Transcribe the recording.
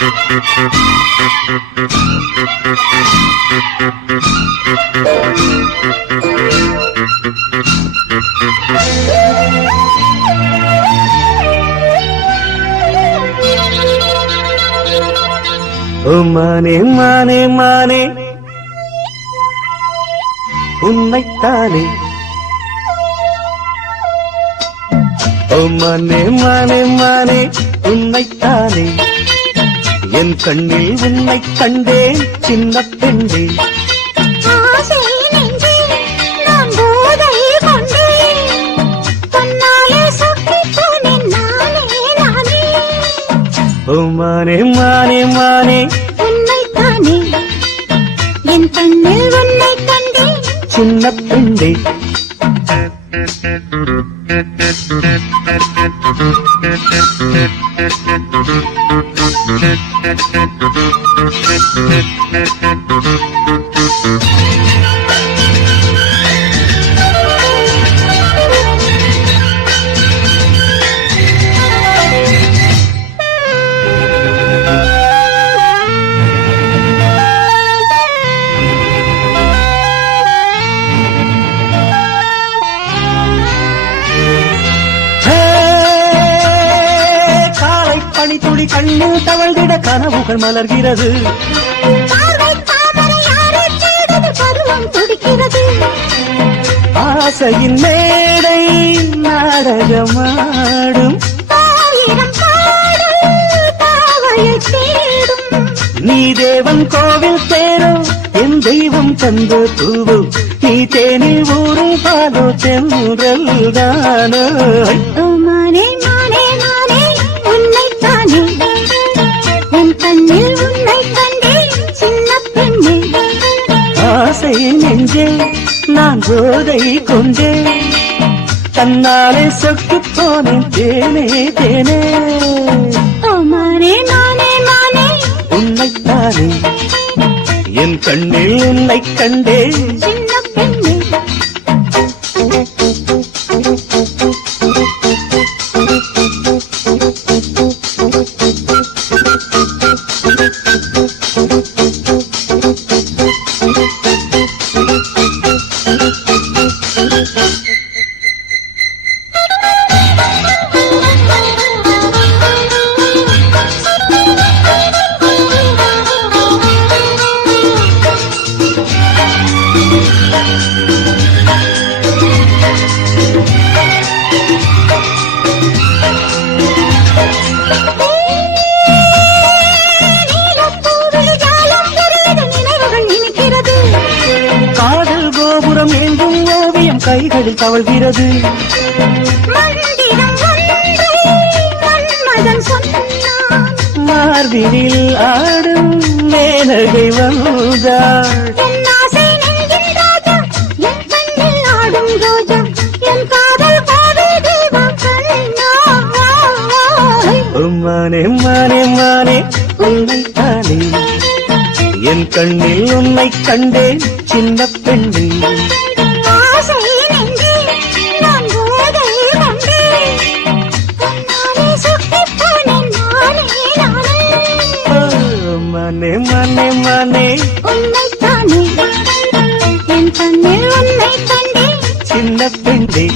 ஓ மானே மானே மானே உன்னைத்தானே. ஓ மானே மானே மானே உன்னைத்தானே. என் கண்ணில் உன்னை கண்டேன் சின்ன பெண்ணே. ஓ மானே மானே மானே உன்னைத்தானே. என் கண்ணில் உன்னை கண்டேன் சின்ன பெண்ணே. துளி கண்ணில் தவழ்ந்திட கனவுகள் மலர்கிறது. ஆசையின் மேடை நாடகமாடும். நீ தேவன் கோவில் தேரோ என் தெய்வம் தந்த பூவோ. நீ தேனில் ஊரும் பாலோ தென்றல் தானோ. மானே மானே மானே உன்னைத்தானே. என் கண்ணில் உன்னை கண்டேன் சின்ன பெண்ணே. ஆசை நெஞ்சே நான் போதை கொண்டே. தன்னாலே சொக்கு போனேன் தேனே தேனே. ஓ மானே மானே மானே உன்னைத்தானே. என் கண்ணில் உன்னை கண்டேன் சின்ன பெண்ணே. கைகளில் தவழ்கிறது. மார்பினில் ஆடும் மேனகை வந்தாள். மானே மானே மானே உன்னைத்தானே. என் கண்ணில் உன்னை கண்டேன் சின்ன பெண்ணே. மானே மானே மானே உன்னைத்தானே. என் கண்ணில் உன்னை கண்டேன் சின்ன பெண்ணே.